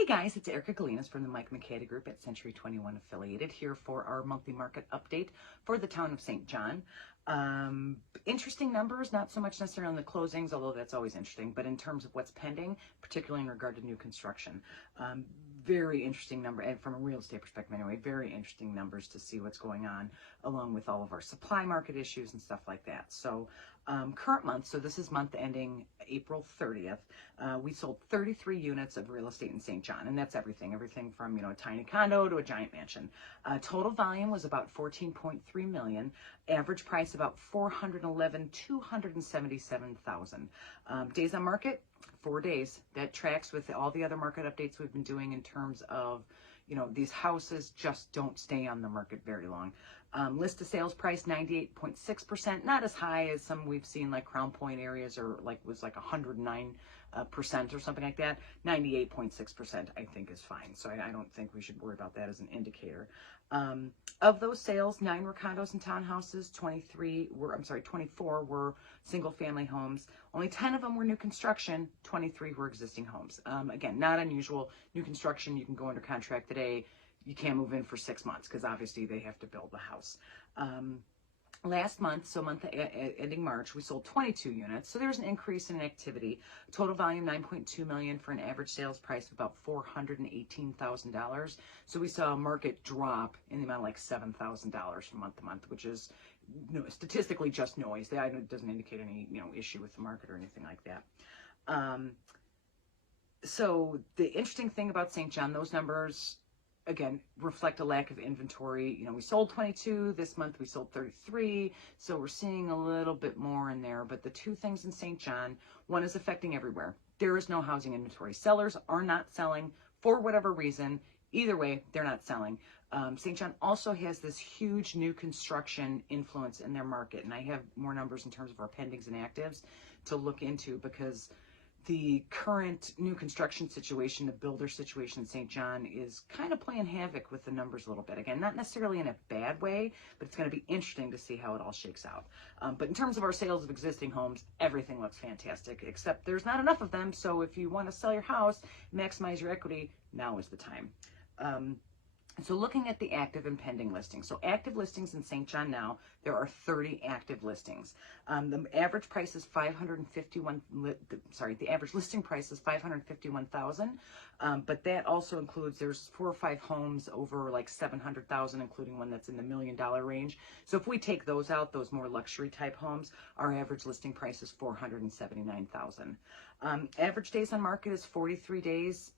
Hey guys, it's Erica Galinas from the Mike McCady Group at Century 21 Affiliated here for our monthly market update for the town of St. John. Interesting numbers, not so much necessarily on the closings, although that's always interesting, but in terms of what's pending, particularly in regard to new construction. Very interesting number, and from a real estate perspective anyway, very interesting numbers to see what's going on, along with all of our supply market issues and stuff like that. So current month, so this is month ending April 30th, we sold 33 units of real estate in St. John, and that's everything from, a tiny condo to a giant mansion. Total volume was about 14.3 million, average price about 277,000. Days on market, 4 days. That tracks with all the other market updates we've been doing in terms of, these houses just don't stay on the market very long. List to sales price 98.6%, not as high as some we've seen like Crown Point areas, or was like 109% or something like that. 98.6% I think is fine. So I don't think we should worry about that as an indicator. Of those sales, 9 were condos and townhouses, 24 were single family homes. Only 10 of them were new construction, 23 were existing homes. Again, not unusual. New construction, you can go under contract today. You can't move in for 6 months because obviously they have to build the house. Last month, so month ending March, we sold 22 units. So there's an increase in activity. Total volume 9.2 million for an average sales price of about $418,000. So we saw a market drop in the amount of like $7,000 from month to month, which is statistically just noise. That doesn't indicate any issue with the market or anything like that. So the interesting thing about St. John, those numbers again reflect a lack of inventory. We sold 22 this month, we sold 33, so we're seeing a little bit more in there. But the two things in St. John, one is affecting everywhere. There is no housing inventory. Sellers are not selling for whatever reason. Either way, they're not selling. St. John also has this huge new construction influence in their market, and I have more numbers in terms of our pendings and actives to look into, because the current new construction situation, the builder situation in St. John, is kind of playing havoc with the numbers a little bit. Again, not necessarily in a bad way, but it's going to be interesting to see how it all shakes out. But in terms of our sales of existing homes, everything looks fantastic, except there's not enough of them. So if you want to sell your house, maximize your equity, now is the time. So looking at the active and pending listings. So active listings in St. John now, there are 30 active listings. The average price is the average listing price is 551,000. But that also includes, there's 4 or 5 homes over like 700,000, including one that's in the $1 million range. So if we take those out, those more luxury type homes, our average listing price is 479,000. Average days on market is 43 days.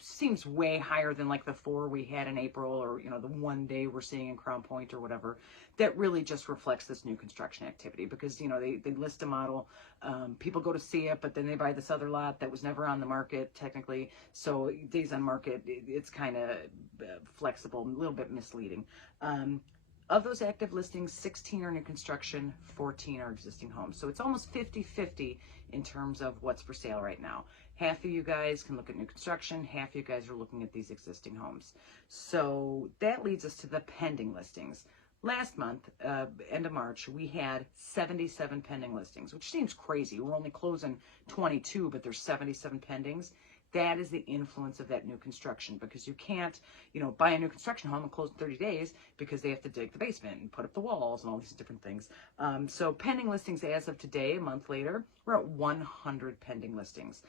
Seems way higher than like the 4 we had in April, or the 1 day we're seeing in Crown Point or whatever. That really just reflects this new construction activity, because they list a model, people go to see it, but then they buy this other lot that was never on the market technically. So days on market, it's kind of flexible, a little bit misleading. Of those active listings, 16 are new construction, 14 are existing homes. So it's almost 50-50 in terms of what's for sale right now. Half of you guys can look at new construction, half of you guys are looking at these existing homes. So that leads us to the pending listings. Last month, end of March, we had 77 pending listings, which seems crazy. We're only closing 22, but there's 77 pendings. That is the influence of that new construction, because you can't, buy a new construction home and close in 30 days, because they have to dig the basement and put up the walls and all these different things. So pending listings as of today, a month later, we're at 100 pending listings.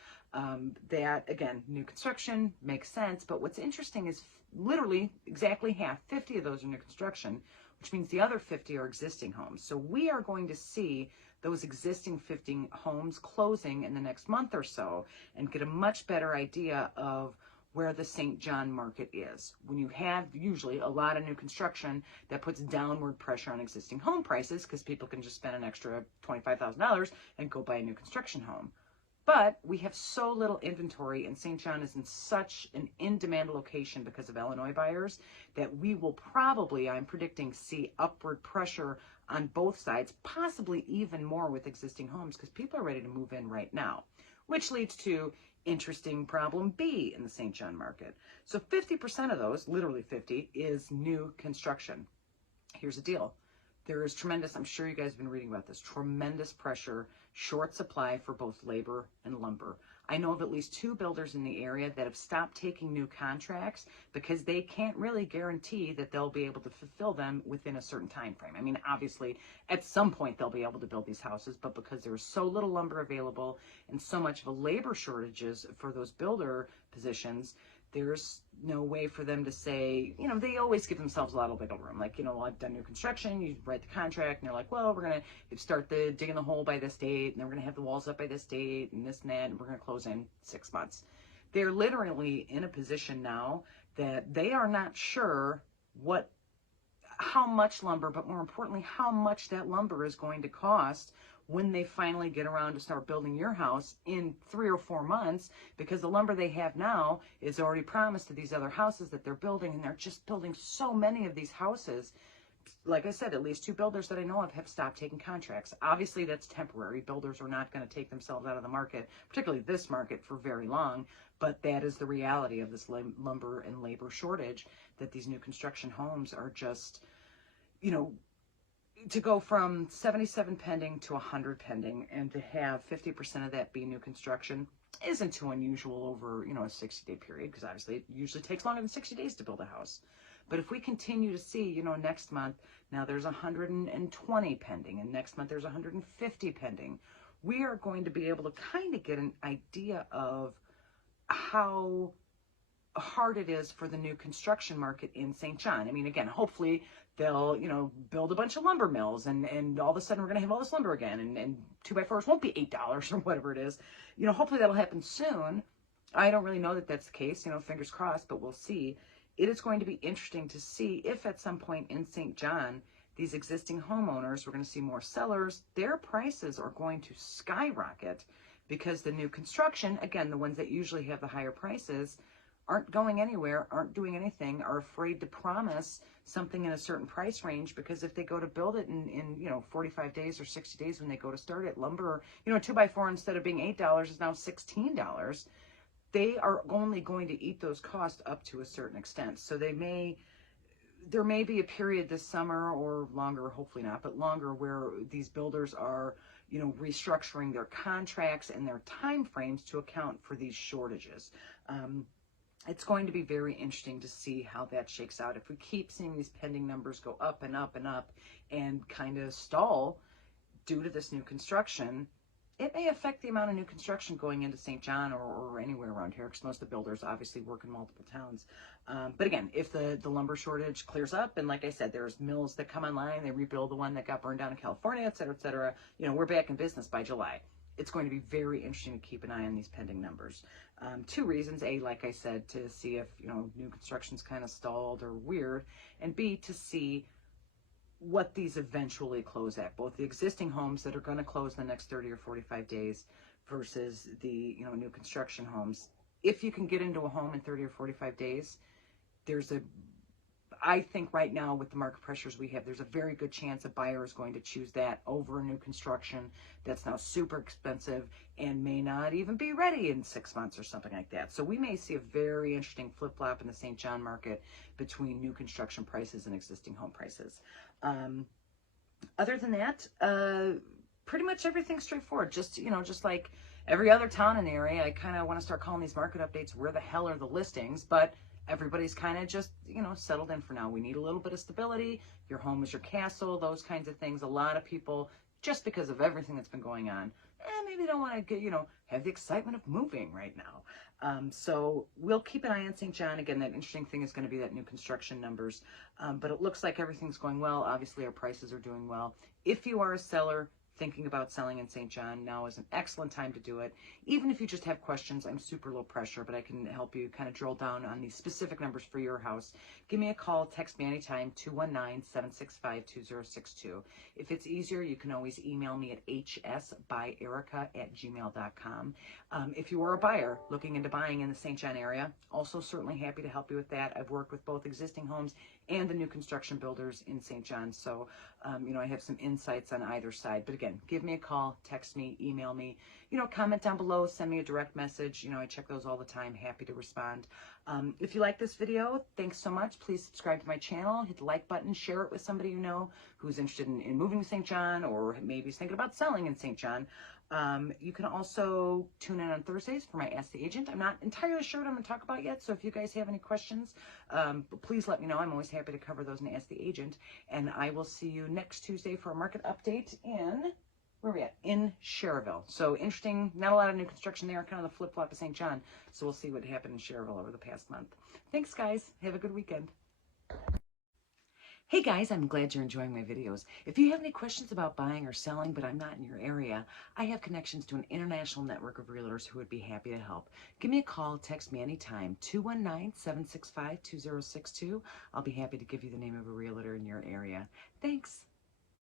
That, again, new construction makes sense, but what's interesting is literally exactly half, 50 of those are new construction, which means the other 50 are existing homes. So we are going to see those existing 50 homes closing in the next month or so, and get a much better idea of where the St. John market is. When you have usually a lot of new construction, that puts downward pressure on existing home prices, because people can just spend an extra $25,000 and go buy a new construction home. But we have so little inventory, and St. John is in such an in-demand location because of Illinois buyers, that we will probably, I'm predicting, see upward pressure on both sides, possibly even more with existing homes, because people are ready to move in right now, which leads to interesting problem B in the St. John market. So 50% of those, literally 50, is new construction. Here's the deal. There is tremendous, I'm sure you guys have been reading about this, tremendous pressure, short supply for both labor and lumber. I know of at least 2 builders in the area that have stopped taking new contracts because they can't really guarantee that they'll be able to fulfill them within a certain time frame. I mean, obviously, at some point they'll be able to build these houses, but because there's so little lumber available and so much of a labor shortages for those builder positions, there's no way for them to say, you know, they always give themselves a lot of wiggle room. Like, you know, I've done new construction, you write the contract, and they're like, well, we're going to start digging the hole by this date, and then we're going to have the walls up by this date, and this and that, and we're going to close in 6 months. They're literally in a position now that they are not sure how much lumber, but more importantly, how much that lumber is going to cost when they finally get around to start building your house in 3 or 4 months, because the lumber they have now is already promised to these other houses that they're building, and they're just building so many of these houses. Like I said, at least 2 builders that I know of have stopped taking contracts. Obviously, that's temporary. Builders are not going to take themselves out of the market, particularly this market, for very long, but that is the reality of this lumber and labor shortage, that these new construction homes are just, you know, to go from 77 pending to 100 pending and to have 50% of that be new construction isn't too unusual over, you know, a 60-day period, because obviously it usually takes longer than 60 days to build a house. But if we continue to see, you know, next month, now there's 120 pending, and next month there's 150 pending, we are going to be able to kind of get an idea of how hard it is for the new construction market in St. John. I mean, again, hopefully they'll, you know, build a bunch of lumber mills, and all of a sudden we're going to have all this lumber again, and 2x4s won't be $8 or whatever it is. You know, hopefully that'll happen soon. I don't really know that that's the case, you know, fingers crossed, but we'll see. It is going to be interesting to see if at some point in St. John, these existing homeowners, we're going to see more sellers, their prices are going to skyrocket, because the new construction, again, the ones that usually have the higher prices, aren't going anywhere, aren't doing anything, are afraid to promise something in a certain price range, because if they go to build it in you know, 45 days or 60 days when they go to start it, lumber, you know, 2x4 instead of being $8 is now $16. They are only going to eat those costs up to a certain extent. So there may be a period this summer, or longer, hopefully not, but longer, where these builders are, you know, restructuring their contracts and their time frames to account for these shortages. It's going to be very interesting to see how that shakes out. If we keep seeing these pending numbers go up and up and up and kind of stall due to this new construction, it may affect the amount of new construction going into St. John or anywhere around here, because most of the builders obviously work in multiple towns. But again, if the lumber shortage clears up, and like I said, there's mills that come online, they rebuild the one that got burned down in California, et cetera, you know, we're back in business by July. It's going to be very interesting to keep an eye on these pending numbers. 2 reasons: A, like I said, to see if, you know, new construction's kind of stalled or weird, and B, to see what these eventually close at, both the existing homes that are going to close in the next 30 or 45 days versus the, you know, new construction homes. If you can get into a home in 30 or 45 days, I think right now with the market pressures we have, there's a very good chance a buyer is going to choose that over a new construction that's now super expensive and may not even be ready in 6 months or something like that. So we may see a very interesting flip-flop in the St. John market between new construction prices and existing home prices. Other than that, pretty much everything's straightforward. Just, you know, just like every other town in the area, I kind of want to start calling these market updates, where the hell are the listings? But everybody's kind of just, you know, settled in for now. We need a little bit of stability. Your home is your castle, those kinds of things. A lot of people, just because of everything that's been going on, maybe don't want to get, you know, have the excitement of moving right now. So we'll keep an eye on St. John. Again, that interesting thing is going to be that new construction numbers. But it looks like everything's going well. Obviously, our prices are doing well. If you are a seller thinking about selling in St. John, now is an excellent time to do it. Even if you just have questions, I'm super low pressure, but I can help you kind of drill down on these specific numbers for your house. Give me a call, text me anytime, 219-765-2062. If it's easier, you can always email me at hsbyerica@gmail.com. If you are a buyer looking into buying in the St. John area, also certainly happy to help you with that. I've worked with both existing homes and the new construction builders in St. John, so you know, I have some insights on either side. But again, give me a call, text me, email me, you know, comment down below, send me a direct message. You know, I check those all the time. Happy to respond. If you like this video, thanks so much. Please subscribe to my channel, hit the like button, share it with somebody you know who's interested in moving to St. John, or maybe is thinking about selling in St. John. You can also tune in on Thursdays for my Ask the Agent. I'm not entirely sure what I'm going to talk about yet, so if you guys have any questions, please let me know. I'm always happy to cover those in Ask the Agent. And I will see you next Tuesday for a market update in, where are we at? In Cherville. So interesting, not a lot of new construction there, kind of the flip-flop of St. John. So we'll see what happened in Cherville over the past month. Thanks, guys. Have a good weekend. Hey guys, I'm glad you're enjoying my videos. If you have any questions about buying or selling, but I'm not in your area, I have connections to an international network of realtors who would be happy to help. Give me a call, text me anytime, 219-765-2062. I'll be happy to give you the name of a realtor in your area. Thanks.